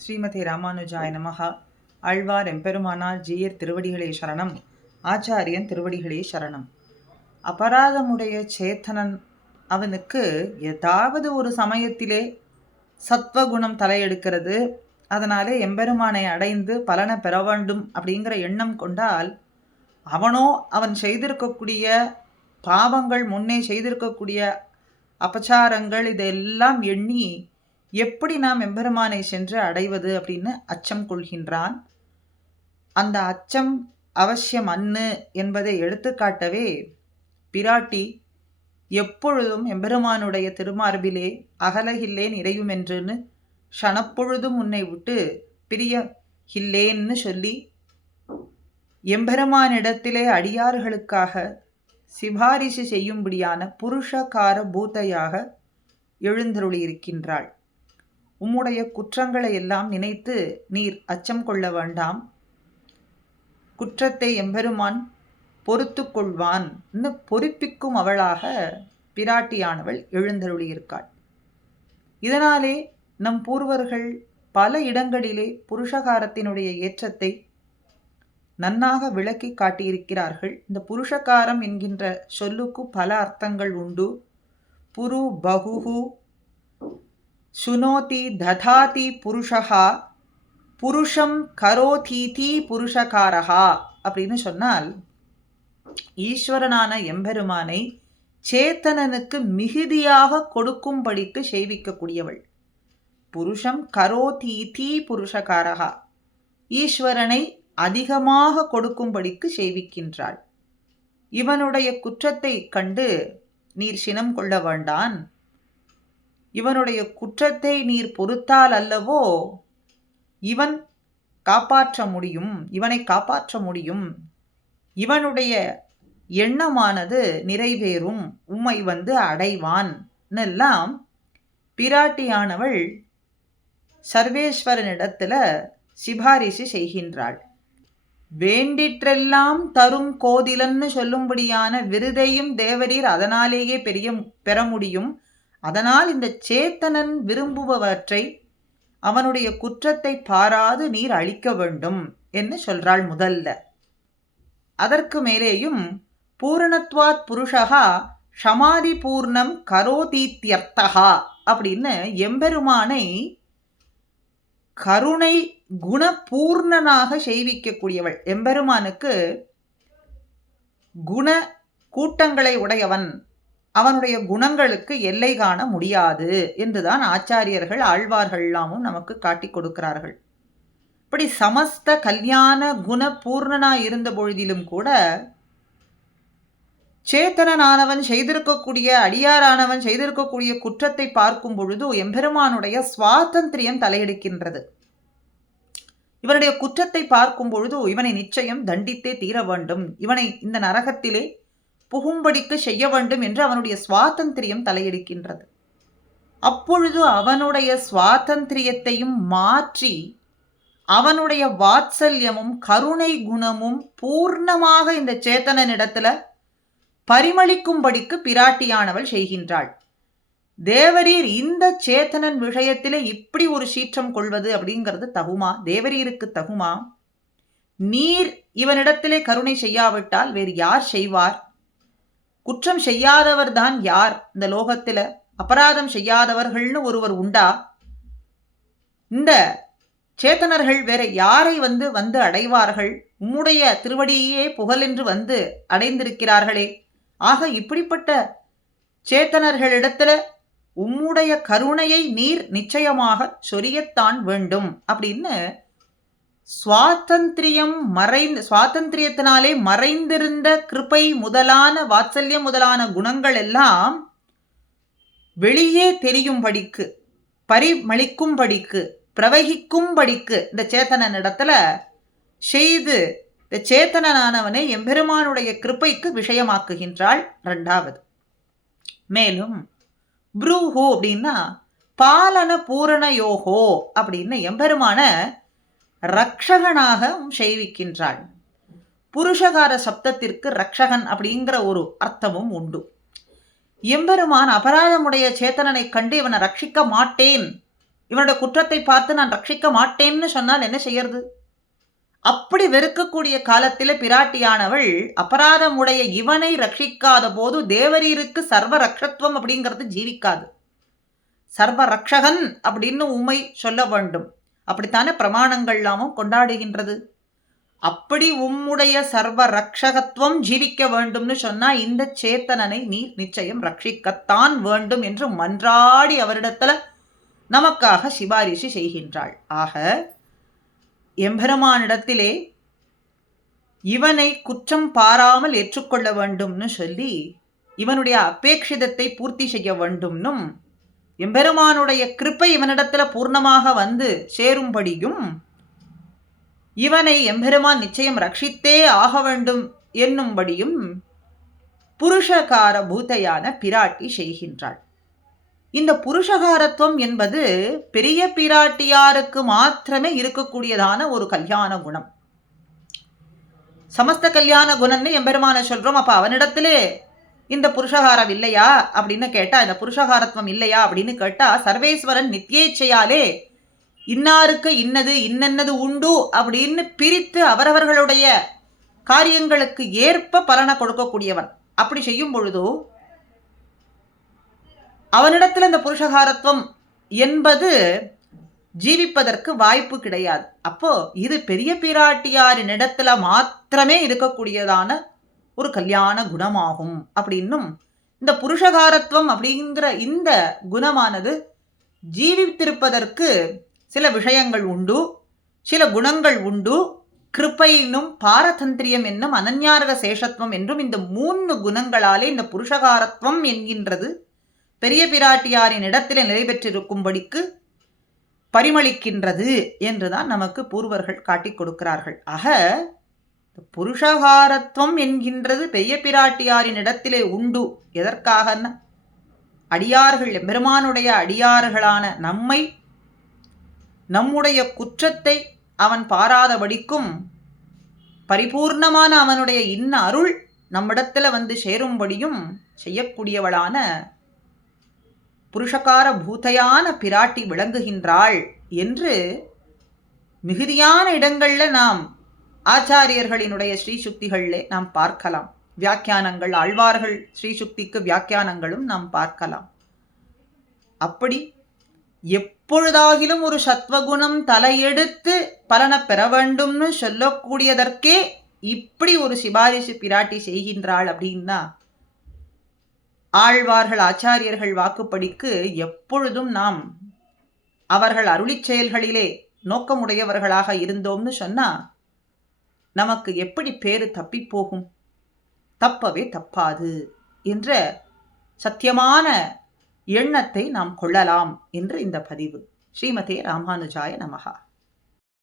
ஸ்ரீமதி ராமானுஜாய நமஹ. ஆழ்வார் எம்பெருமானார் ஜீயர் திருவடிகளே சரணம். ஆச்சாரியன் திருவடிகளே சரணம். அபராதமுடைய சேத்தனன் அவனுக்கு ஏதாவது ஒரு சமயத்திலே சத்வகுணம் தலையெடுக்கிறது. அதனாலே எம்பெருமானை அடைந்து பலனை பெற வேண்டும் அப்படிங்கிற எண்ணம் கொண்டால் அவனோ அவன் செய்திருக்கக்கூடிய பாவங்கள், முன்னே செய்திருக்கக்கூடிய அபச்சாரங்கள் இதெல்லாம் எண்ணி எப்படி நாம் எம்பெருமானை சென்று அடைவது அப்படின்னு அச்சம் கொள்கின்றான். அந்த அச்சம் அவசியம் அன்னு என்பதை எடுத்துக்காட்டவே பிராட்டி எப்பொழுதும் எம்பெருமானுடைய திருமார்பிலே அகலகில்லேன் இறையுமென்றுன்னு க்ஷணப்பொழுதும் உன்னை விட்டு பிரிய இல்லேன்னு சொல்லி எம்பெருமானிடத்திலே அடியார்களுக்காக சிபாரிசு செய்யும்படியான புருஷகார பூத்தையாக எழுந்தருளியிருக்கின்றாள். உம்முடைய குற்றங்களை எல்லாம் நினைத்து நீர் அச்சம் கொள்ள வேண்டாம், குற்றத்தை எம்பெருமான் பொறுத்து கொள்வான் பொறுப்பிக்கும் அவளாக பிராட்டியானவள் எழுந்தருளியிருக்காள். இதனாலே நம் பூர்வர்கள் பல இடங்களிலே புருஷகாரத்தினுடைய ஏற்றத்தை நன்னாக விளக்கி காட்டியிருக்கிறார்கள். இந்த புருஷகாரம் என்கின்ற சொல்லுக்கு பல அர்த்தங்கள் உண்டு. புரு பகுஹு சுனோதி ததாதி புருஷா புருஷம் கரோதீதி புருஷகாரஹா அப்படின்னு சொன்னால் ஈஸ்வரனான எம்பெருமானை சேத்தனனுக்கு மிகுதியாக கொடுக்கும்படிக்கு செய்விக்கக்கூடியவள். புருஷம் கரோதீதி புருஷகாரஹா, ஈஸ்வரனை அதிகமாக கொடுக்கும்படிக்கு செய்விக்கின்றாள். இவனுடைய குற்றத்தை கண்டு நீர் சினம் கொள்ள வேண்டான், இவனுடைய குற்றத்தை நீர் பொறுத்தால் அல்லவோ இவன் காப்பாற்ற முடியும், இவனை காப்பாற்ற முடியும், இவனுடைய எண்ணமானது நிறைவேறும், உம்மை அடைவான் எல்லாம் பிராட்டியானவள் சர்வேஸ்வரனிடத்துல சிபாரிசு செய்கின்றாள். வேண்டிற்றெல்லாம் தரும் கோதிலன்னு சொல்லும்படியான விருதையும் தேவரீர் அதனாலேயே பெற முடியும். அதனால் இந்த சேத்தனன் விரும்புபவற்றை அவனுடைய குற்றத்தை பாராது நீர் அளிக்க வேண்டும் என்று சொல்றாள் முதல்ல. அதற்கு மேலேயும் பூரணத்வாத் புருஷா ஷமாதி பூர்ணம் கரோதீத்யர்த்தகா அப்படின்னு எம்பெருமானை கருணை குணபூர்ணனாக செய்விக்கக்கூடியவள். எம்பெருமானுக்கு குண கூட்டங்களை உடையவன், அவனுடைய குணங்களுக்கு எல்லை காண முடியாது என்றுதான் ஆச்சாரியர்கள் ஆழ்வார்கள்லாமும் நமக்கு காட்டி கொடுக்கிறார்கள். இப்படி சமஸ்த கல்யாண குண பூர்ணனாய் இருந்த பொழுதிலும் கூட சேத்தனனானவன் செய்திருக்கக்கூடிய, அடியாரானவன் செய்திருக்கக்கூடிய குற்றத்தை பார்க்கும் பொழுது எம்பெருமானுடைய சுவாதந்திரியம் தலையெடுக்கின்றது. இவனுடைய குற்றத்தை பார்க்கும் பொழுது இவனை நிச்சயம் தண்டித்தே தீர வேண்டும், இவனை இந்த நரகத்திலே புகும்படிக்கு செய்ய வேண்டும் என்று அவனுடைய சுவாதந்திரியம் தலையெடுக்கின்றது. அப்பொழுது அவனுடைய சுவாதந்திரியத்தையும் மாற்றி அவனுடைய வாத்சல்யமும் கருணை குணமும் பூர்ணமாக இந்த சேத்தனனிடத்துல பரிமளிக்கும்படிக்கு பிராட்டியானவள் செய்கின்றாள். தேவரீர் இந்த சேத்தனன் விஷயத்திலே இப்படி ஒரு சீற்றம் கொள்வது அப்படிங்கிறது தகுமா? தேவரீருக்கு தகுமா? நீர் இவனிடத்திலே கருணை செய்யாவிட்டால் வேறு யார் செய்வார்? குற்றம் செய்யாதவர் தான் யார் இந்த லோகத்தில்? அபராதம் செய்யாதவர்கள்னு ஒருவர் உண்டா? இந்த சேத்தனர்கள் வேற யாரை வந்து அடைவார்கள்? உம்முடைய திருவடியே புகழென்று அடைந்திருக்கிறார்களே. ஆக இப்படிப்பட்ட சேத்தனர்களிடத்துல உம்முடைய கருணையை நீர் நிச்சயமாக சொரியத்தான் வேண்டும் அப்படின்னு சுவாதந்திரியத்தினாலே மறைந்திருந்த கிருபை முதலான வாத்சல்யம் முதலான குணங்கள் எல்லாம் வெளியே தெரியும்படிக்கு, பரிமளிக்கும்படிக்கு, பிரவகிக்கும்படிக்கு இந்த சேத்தனனிடத்துல செய்து இந்த சேத்தனனானவனை எம்பெருமானுடைய கிருபைக்கு விஷயமாக்குகின்றாள். இரண்டாவது, மேலும் ப்ரூஹோ அப்படின்னா பாலன பூரண யோகோ அப்படின்னு எம்பெருமான ரக்ஷகனாக செய்விக்கின்றாள். புருஷகார சப்தத்திற்கு ரக்ஷகன் அப்படிங்கிற ஒரு அர்த்தமும் உண்டு. எம்பெருமான் அபராதமுடைய சேத்தனனை கண்டு இவனை ரட்சிக்க மாட்டேன் இவனோட குற்றத்தை பார்த்து நான் ரட்சிக்க மாட்டேன்னு சொன்னால் என்ன செய்யறது? அப்படி வெறுக்கக்கூடிய காலத்தில் பிராட்டியானவள் அபராதமுடைய இவனை ரட்சிக்காத போது தேவரீருக்கு சர்வ ரக்ஷத்துவம் அப்படிங்கிறது ஜீவிக்காது. சர்வ ரக்ஷகன் அப்படின்னு உம்மை சொல்ல வேண்டும். அப்படித்தானே பிரமாணங்கள்லாமும் கொண்டாடுகின்றது. அப்படி உம்முடைய சர்வ ரக்ஷகத்துவம் ஜீவிக்க வேண்டும்னு சொன்னா இந்த சேத்தனனை நீர் நிச்சயம் ரட்சிக்கத்தான் வேண்டும் என்று மன்றாடி அவரிடத்துல நமக்காக சிபாரிசு செய்கின்றாள். ஆக எம்பெருமானிடத்திலே இவனை குற்றம் பாராமல் ஏற்றுக்கொள்ள வேண்டும்னு சொல்லி இவனுடைய அபேட்சிதத்தை பூர்த்தி செய்ய வேண்டும்னும் எம்பெருமானுடைய கிருப்பை இவனிடத்துல பூர்ணமாக வந்து சேரும்படியும் இவனை எம்பெருமான் நிச்சயம் ரட்சித்தே ஆக வேண்டும் என்னும்படியும் புருஷகார பூதையான பிராட்டி செய்கின்றாள். இந்த புருஷகாரத்துவம் என்பது பெரிய பிராட்டியாருக்கு மாத்திரமே இருக்கக்கூடியதான ஒரு கல்யாண குணம். சமஸ்த கல்யாண குணம்னு எம்பெருமான சொல்றோம். அப்ப அவனிடத்திலே இந்த புருஷகாரம் இல்லையா அப்படின்னு கேட்டா, இந்த புருஷகாரத்துவம் இல்லையா அப்படின்னு கேட்டா, சர்வேஸ்வரன் நித்யேச்சையாலே இன்னாருக்கு இன்னது இன்னென்னது உண்டு அப்படின்னு பிரித்து அவரவர்களுடைய காரியங்களுக்கு ஏற்ப பலனை கொடுக்கக்கூடியவன். அப்படி செய்யும் பொழுது அவனிடத்தில் இந்த புருஷகாரத்துவம் என்பது ஜீவிப்பதற்கு வாய்ப்பு கிடையாது. அப்போ இது பெரிய பிராட்டியாரின் இடத்துல மாத்திரமே இருக்கக்கூடியதான ஒரு கல்யாண குணமாகும். அப்படின்னும் இந்த புருஷகாரத்துவம் அப்படிங்கிற இந்த குணமானது ஜீவித்திருப்பதற்கு சில விஷயங்கள் உண்டு, சில குணங்கள் உண்டு. கிருப்பையினும் பாரதந்திரியம் என்னும் அனன்யார்க சேஷத்துவம் என்றும் இந்த 3 குணங்களாலே இந்த புருஷகாரத்துவம் என்கின்றது பெரிய பிராட்டியாரின் இடத்திலே நிறைவேற்றிருக்கும்படிக்கு பரிமளிக்கின்றது என்றுதான் நமக்கு பூர்வர்கள் காட்டிக் கொடுக்கிறார்கள். ஆக புருஷகாரத்துவம் என்கின்றது பெரிய பிராட்டியாரின் இடத்திலே உண்டு. எதற்காக? அடியார்கள் எம்பெருமானுடைய அடியார்களான நம்மை நம்முடைய குற்றத்தை அவன் பாராதபடிக்கும் பரிபூர்ணமான அவனுடைய இன்ன அருள் நம்மிடத்துல வந்து சேரும்படியும் செய்யக்கூடியவளான புருஷகார பூதையான பிராட்டி விளங்குகின்றாள் என்று மிகுதியான இடங்கள்ல நாம் ஆச்சாரியர்களினுடைய ஸ்ரீசுக்திகளிலே நாம் பார்க்கலாம். வியாக்கியானங்கள், ஆழ்வார்கள் ஸ்ரீசுக்திக்கு வியாக்கியானங்களும் நாம் பார்க்கலாம். அப்படி எப்பொழுதாகிலும் ஒரு சத்வகுணம் தலையெடுத்து பலனை பெற வேண்டும்னு சொல்லக்கூடியதற்கே இப்படி ஒரு சிபாரிசு பிராட்டி செய்கின்றாள் அப்படின்னா, ஆழ்வார்கள் ஆச்சாரியர்கள் வாக்குப்படிக்கு எப்பொழுதும் நாம் அவர்கள் அருளிச் செயல்களிலே நோக்கமுடையவர்களாக இருந்தோம்னு சொன்னா நமக்கு எப்படி பேரு தப்பி போகும்? தப்பவே தப்பாது என்ற சத்தியமான எண்ணத்தை நாம் கொள்ளலாம் என்று இந்த பதிவு. ஸ்ரீமதே ராமானுஜாய நமஹா.